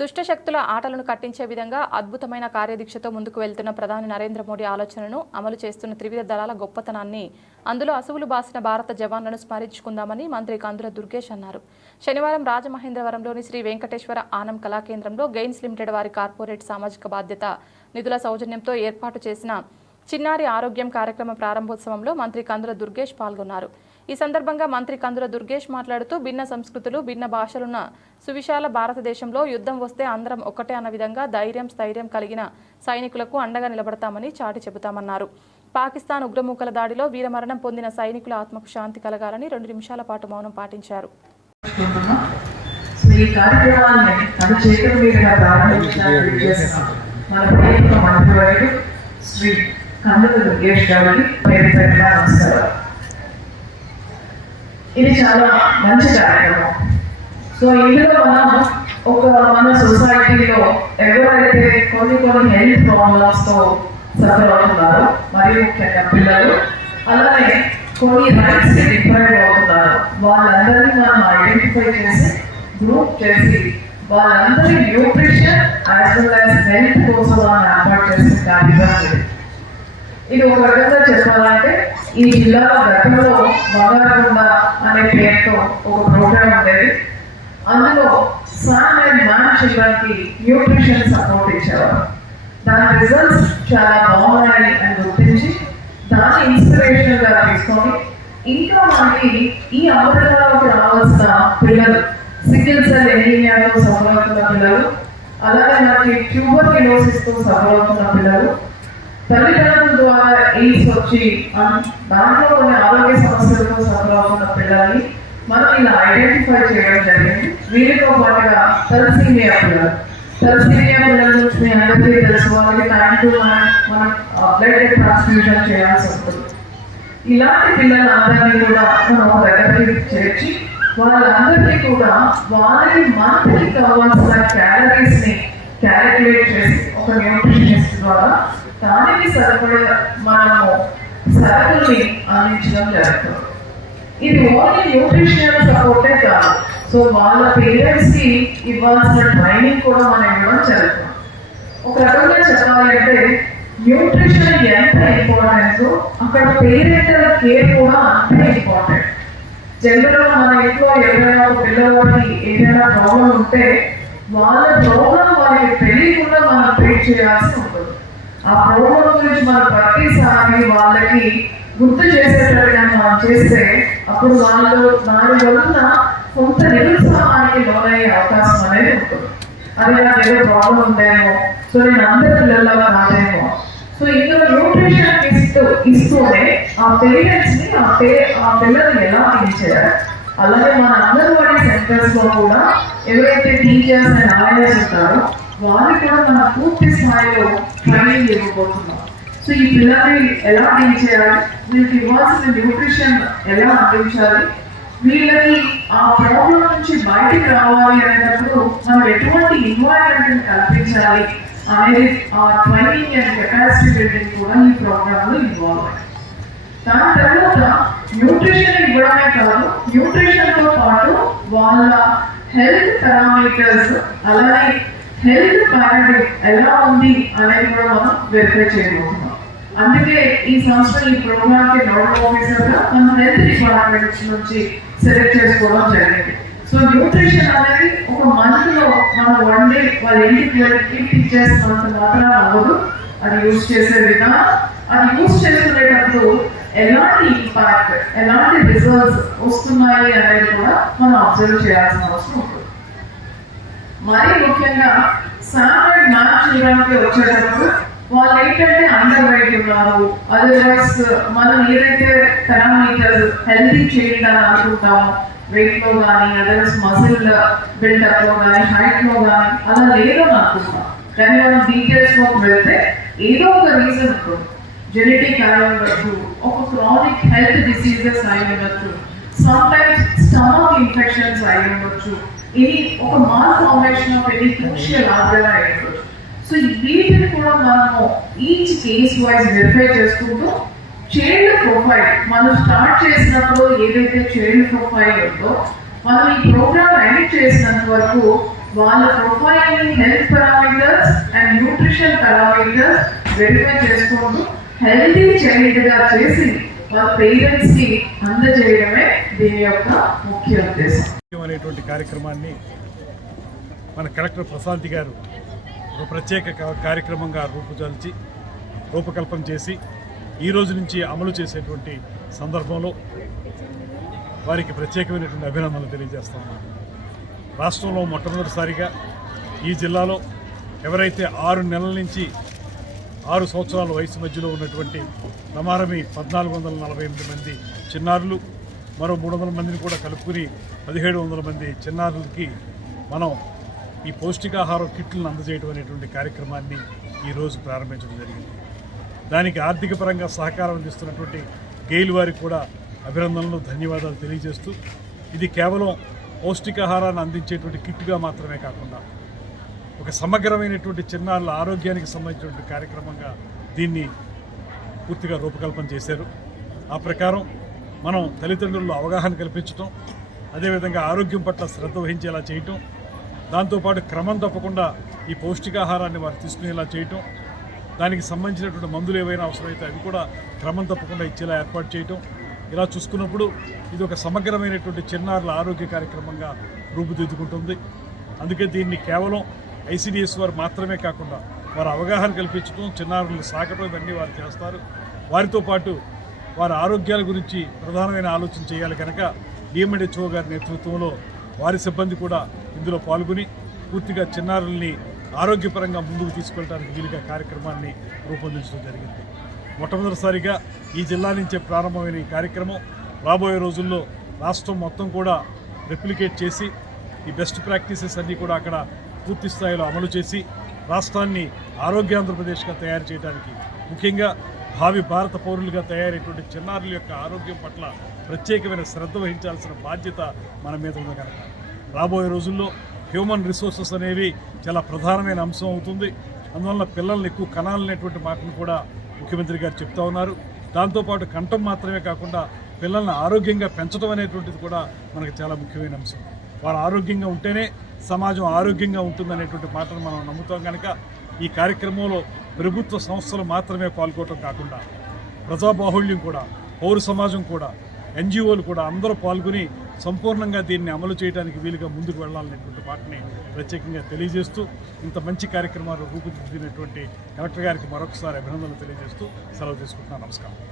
దుష్టశక్తుల ఆటలను కట్టించే విధంగా అద్భుతమైన కార్యదీక్షతో ముందుకు వెళ్తున్న ప్రధాని నరేంద్ర మోడీ ఆలోచనను అమలు చేస్తున్న త్రివిధ దళాల గొప్పతనాన్ని అందులో అసువులు బాసిన భారత జవాన్లను స్మరించుకుందామని మంత్రి కందుల దుర్గేష్ అన్నారు. శనివారం రాజమహేంద్రవరంలోని శ్రీ వెంకటేశ్వర ఆనం కళాకేంద్రంలో గెయిన్స్ లిమిటెడ్ వారి కార్పొరేట్ సామాజిక బాధ్యత నిధుల సౌజన్యంతో ఏర్పాటు చేసిన చిన్నారి ఆరోగ్యం కార్యక్రమ ప్రారంభోత్సవంలో మంత్రి కందుల దుర్గేష్ పాల్గొన్నారు. ఈ సందర్భంగా మంత్రి కందుల దుర్గేష్ మాట్లాడుతూ భిన్న సంస్కృతులు భిన్న భాషలున్న సువిశాల భారతదేశంలో యుద్ధం వస్తే అందరం ఒక్కటే అన్న విధంగా ధైర్యం స్థైర్యం కలిగిన సైనికులకు అండగా నిలబడతామని చాటి చెబుతామన్నారు. పాకిస్తాన్ ఉగ్రమూకల దాడిలో వీరమరణం పొందిన సైనికుల ఆత్మకు శాంతి కలగాలని రెండు నిమిషాల పాటు మౌనం పాటించారు. ఈ కార్యక్రమాన్ని చేతుల మీదుగా ప్రారంభించడానికి మన ప్రియత మంత్రివర్యుడు శ్రీ కందుల దుర్గేష్ గారికి పేరు పెట్టిన నమస్కారం. ఇది చాలా మంచి కార్యక్రమం. సో ఇందులో మనం ఒక మన సొసైటీలో ఎవరైతే కొన్ని కొన్ని హెల్త్ ప్రాబ్లమ్స్తో సఫర్ అవుతున్నారో మరియు ముఖ్యంగా పిల్లలు అలానే కొన్ని రైట్స్కి డిప్రైవ్ అవుతున్నారు వాళ్ళందరినీ మనం ఐడెంటిఫై చేసి గ్రూప్ చేసి వాళ్ళందరి nutrition as well as health కోసం మనం ఏర్పాటు చేసిన కార్యక్రమం ఇది. ఒక రకంగా చెప్పాలంటే ఈ జిల్లాలో గతంలో బంగారకొండ అనే పేరుతో ఒక ప్రోగ్రామ్ ఉండేది అందులో సాన్ అండ్ మ్యాన్ చిల్డ్రన్కి న్యూట్రిషన్ సపోర్ట్ ఇచ్చేవారు దాని రిజల్ట్స్ చాలా బాగున్నాయి అని గుర్తించి దాన్ని ఇన్స్పిరేషన్గా తీసుకొని ఇంకా మనకి ఈ అమృతాలకు రావాల్సిన పిల్లలు సికిల్ సెల్ ఎనీమియాతో సఫలవుతున్న పిల్లలు అలాగే మనకి ట్యూబర్ కిలోసిస్తో సఫలవుతున్న పిల్లలు తల్లిదండ్రుల ద్వారా ఎయిడ్స్ వచ్చి దాంట్లో కొన్ని ఆరోగ్య సమస్యలతో సఫర్ అవుతున్న పిల్లల్ని మనం ఇలా ఐడెంటిఫై చేయడం జరిగింది. వీరితో పాటుగా తలసీమియా పిల్లలు తలసీమియా పిల్లల గురించి మీ అందరికీ తెలుసు వాళ్ళకి టైం టు మనం మనం బ్లడ్ ట్రాన్స్ఫ్యూజన్ చేయాల్సి ఉంటుంది. ఇలాంటి పిల్లలందరినీ కూడా మనం ఒక దగ్గరికి చేర్చి వాళ్ళందరికీ కూడా వాళ్ళకి మంత్లీ కావాల్సిన క్యాలరీస్ని క్యాలిక్యులేట్ చేసి ఒక న్యూట్రిషనిస్ట్ ద్వారా దానికి సరిపడే మనము సరుకుల్ని అందించడం జరుగుతుంది. ఇది ఓన్లీ న్యూట్రిషనల్ సపోర్టే కాదు. సో వాళ్ళ పేరెంట్స్కి ఇవ్వాల్సిన ట్రైనింగ్ కూడా మనం ఇవ్వడం జరుగుతుంది. ఒక రకంగా చెప్పాలి అంటే న్యూట్రిషన్ ఎంత ఇంపార్టెంట్ అక్కడ పేరెంటల్ కేర్ కూడా అంతే ఇంపార్టెంట్. జనరల్ మన ఇంట్లో ఎవరైనా ఒక పిల్లవాడికి ఏదైనా ప్రాబ్లం ఉంటే వాళ్ళ ప్రాబ్లం వాళ్ళకి తెలియకుండా మనం ట్రీట్ చేయాల్సి ఉంటుంది. ఆ ప్రోగ్రామ్ గురించి మనం ప్రతిసారి వాళ్ళకి గుర్తు చేసేటట్టుగా మనం చేస్తే అప్పుడు వాళ్ళు దాని వలన కొంత నిరుత్సాహానికి లోనయ్యే అవకాశం అనేది ఉంటుంది. అది నాకు ఏదో ప్రాబ్లం ఉందేమో సో నేను అందరి పిల్లల్లో కాదేమో సో ఇందులో న్యూట్రిషన్ ఇస్తూ ఇస్తూనే ఆ పేరెంట్స్ని ఆ పే ఆ పిల్లల్ని ఎలా చేయాలి అలాగే మన అంగన్వాడీ సెంటర్స్లో కూడా ఎవరైతే టీచర్స్ అండ్ అవేర్నెస్ ఉంటారో వాళ్ళకి కూడా మన పూర్తి స్థాయిలో ట్రైనింగ్ ఇవ్వబోతున్నాం సో ఈ పిల్లల్ని ఎలా డీల్ చేయాలి? వీళ్ళకి ఇవ్వాల్సిన న్యూట్రిషన్ ఎలా అందించాలి? వీళ్ళకి ఆ ప్రాబ్లం నుంచి బయటికి రావాలి అనేటప్పుడు మనం ఎటువంటి ఇన్వాల్వ్మెంట్ కల్పించాలి అనేది ఆ ట్రైనింగ్ అండ్ కెపాసిటీ బిల్డింగ్ కూడా ఈ ప్రోగ్రాంలో ఇన్వాల్వ్ దాని తర్వాత న్యూట్రిషన్ ఇవ్వడమే కాదు న్యూట్రిషన్తో పాటు వాళ్ళ హెల్త్ పారామీటర్స్ అలానే హెల్త్ పారాడిక్ ఎలా ఉంది అనేది కూడా మనం వెరిఫై చేయబోతున్నాం. అందుకే ఈ సంవత్సరం ఈ ప్రోగ్రామ్కి నోడల్ ఆఫీసర్గా మనం హెల్త్ డిపార్ట్మెంట్ నుంచి సెలెక్ట్ చేసుకోవడం జరిగింది. సో న్యూట్రిషన్ అనేది ఒక మంత్లో మనం వన్ డే వాళ్ళ ఇంటికి వెళ్ళి కిట్ చేస్తున్నంత మాత్రం అవ్వదు. అది యూజ్ చేసే విధానం. అది యూజ్ చేసుకునేటప్పుడు ఎలాంటి ఇంపాక్ట్ ఎలాంటి రిజల్ట్స్ వస్తున్నాయి అనేది కూడా మనం అబ్జర్వ్ చేయాల్సిన అవసరం ఉంటుంది. మరీ ముఖ్యంగా సామాన్య మ్యాచ్ చేయడానికి వచ్చేటప్పుడు వాళ్ళు ఏంటంటే అండర్ వెయిట్ ఉన్నారు. అదర్వైజ్ మనం ఏదైతే పారామీటర్స్ హెల్తీ చేయండి అని అనుకుంటామో వెయిట్లో కానీ అదర్వైజ్ మసిల్ బిల్డప్లో కానీ హైట్లో కానీ అలా లేదని అనుకుంటాం కానీ మనం డీటెయిల్స్లోకి వెళ్తే ఏదో ఒక రీజన్ ఉంటుంది జెనెటిక్ అయి ఉండొచ్చు. ఒక క్రానిక్ హెల్త్ డిసీజెస్ అయి ఉండొచ్చు. సమ్ టైమ్స్ స్టమక్ ఇన్ఫెక్షన్స్ అయి ఉండొచ్చు ఇది ఒక malformation of any crucial organ అయి ఉండొచ్చు సో వీటిని కూడా మనము ఈచ్ కేస్ వైజ్ వెరిఫై చేసుకుంటూ చైల్డ్ ప్రొఫైల్ మనం స్టార్ట్ చేసినప్పుడు ఏదైతే చైల్డ్ ప్రొఫైల్ ఉందో మనం ఈ ప్రోగ్రామ్ ఎండ్ చేసినంత వరకు వాళ్ళ profile health parameters and nutrition parameters verify చేసుకుంటూ హెల్తీ చైల్డ్గా చేసి వాళ్ళ అందజేయడమే దీని యొక్క ముఖ్య ఉద్దేశం. అనేటువంటి కార్యక్రమాన్ని మన కలెక్టర్ ప్రశాంతి గారు ఒక ప్రత్యేక కార్యక్రమంగా రూపుదాల్చి రూపకల్పన చేసి ఈ రోజు నుంచి అమలు చేసేటువంటి సందర్భంలో వారికి ప్రత్యేకమైనటువంటి అభినందనలు తెలియజేస్తున్నాను రాష్ట్రంలో మొట్టమొదటిసారిగా ఈ జిల్లాలో ఎవరైతే ఆరు నెలల నుంచి ఆరు సంవత్సరాల వయసు మధ్యలో ఉన్నటువంటి రమారమి పద్నాలుగు వందల నలభై ఎనిమిది మంది చిన్నారులు మరో మూడు వందల మందిని కూడా కలుపుకుని పదిహేడు వందల మంది చిన్నారులకి మనం ఈ పౌష్టికాహారం కిట్లను అందజేయడం అనేటువంటి కార్యక్రమాన్ని ఈరోజు ప్రారంభించడం జరిగింది. దానికి ఆర్థిక పరంగా సహకారం అందిస్తున్నటువంటి గెయిల్ వారికి కూడా అభినందనలు ధన్యవాదాలు తెలియజేస్తూ ఇది కేవలం పౌష్టికాహారాన్ని అందించేటువంటి కిట్గా మాత్రమే కాకుండా ఒక సమగ్రమైనటువంటి చిన్నారుల ఆరోగ్యానికి సంబంధించినటువంటి కార్యక్రమంగా దీన్ని పూర్తిగా రూపకల్పన చేశారు. ఆ ప్రకారం మనం తల్లిదండ్రుల్లో అవగాహన కల్పించటం అదేవిధంగా ఆరోగ్యం పట్ల శ్రద్ధ వహించేలా చేయటం దాంతోపాటు క్రమం తప్పకుండా ఈ పౌష్టికాహారాన్ని వారు తీసుకునేలా చేయటం దానికి సంబంధించినటువంటి మందులు ఏవైనా అవసరమైతే అవి కూడా క్రమం తప్పకుండా ఇచ్చేలా ఏర్పాటు చేయటం. ఇలా చూసుకున్నప్పుడు ఇది ఒక సమగ్రమైనటువంటి చిన్నారుల ఆరోగ్య కార్యక్రమంగా రూపుదిద్దుకుంటుంది. అందుకే దీన్ని కేవలం ఐసిడిఎస్ వారు మాత్రమే కాకుండా వారు అవగాహన కల్పించడం చిన్నారులు సాకటం ఇవన్నీ వారు చేస్తారు. వారితో పాటు వారి ఆరోగ్యాల గురించి ప్రధానమైన ఆలోచన చేయాలి కనుక డిఎంఎడ్హెచ్ఓ గారి నేతృత్వంలో వారి సిబ్బంది కూడా ఇందులో పాల్గొని పూర్తిగా చిన్నారుల్ని ఆరోగ్యపరంగా ముందుకు తీసుకెళ్ళడానికి వీలుగా కార్యక్రమాన్ని రూపొందించడం జరిగింది. మొట్టమొదటిసారిగా ఈ జిల్లా నుంచే ప్రారంభమైన ఈ కార్యక్రమం రాబోయే రోజుల్లో రాష్ట్రం మొత్తం కూడా రెప్లికేట్ చేసి ఈ బెస్ట్ ప్రాక్టీసెస్ అన్నీ కూడా అక్కడ పూర్తి స్థాయిలో అమలు చేసి రాష్ట్రాన్ని ఆరోగ్య ఆంధ్రప్రదేశ్గా తయారు చేయడానికి ముఖ్యంగా భావి భారత పౌరులుగా తయారైనటువంటి చిన్నారుల యొక్క ఆరోగ్యం పట్ల ప్రత్యేకమైన శ్రద్ధ వహించాల్సిన బాధ్యత మన మీద ఉంది కనుక. రాబోయే రోజుల్లో హ్యూమన్ రిసోర్సెస్ అనేవి చాలా ప్రధానమైన అంశం అవుతుంది. అందువల్ల పిల్లల్ని ఎక్కువ కనాలనేటువంటి మాటను కూడా ముఖ్యమంత్రి గారు చెప్తా ఉన్నారు. దాంతోపాటు కంఠం మాత్రమే కాకుండా పిల్లల్ని ఆరోగ్యంగా పెంచడం అనేటువంటిది కూడా మనకు చాలా ముఖ్యమైన అంశం. వారు ఆరోగ్యంగా ఉంటేనే సమాజం ఆరోగ్యంగా ఉంటుందనేటువంటి మాటను మనం నమ్ముతాం కనుక ఈ కార్యక్రమంలో ప్రభుత్వ సంస్థలు మాత్రమే పాల్గొనడం కాకుండా ప్రజాబాహుళ్యం కూడా పౌర సమాజం కూడా ఎన్జిఓలు కూడా అందరూ పాల్గొని సంపూర్ణంగా దీన్ని అమలు చేయడానికి వీలుగా ముందుకు వెళ్ళాలనేటువంటి మాటని ప్రత్యేకంగా తెలియజేస్తూ ఇంత మంచి కార్యక్రమాలు రూపుదిద్దినటువంటి కలెక్టర్ గారికి మరొకసారి అభినందనలు తెలియజేస్తూ సెలవు తీసుకుంటున్నాను. నమస్కారం.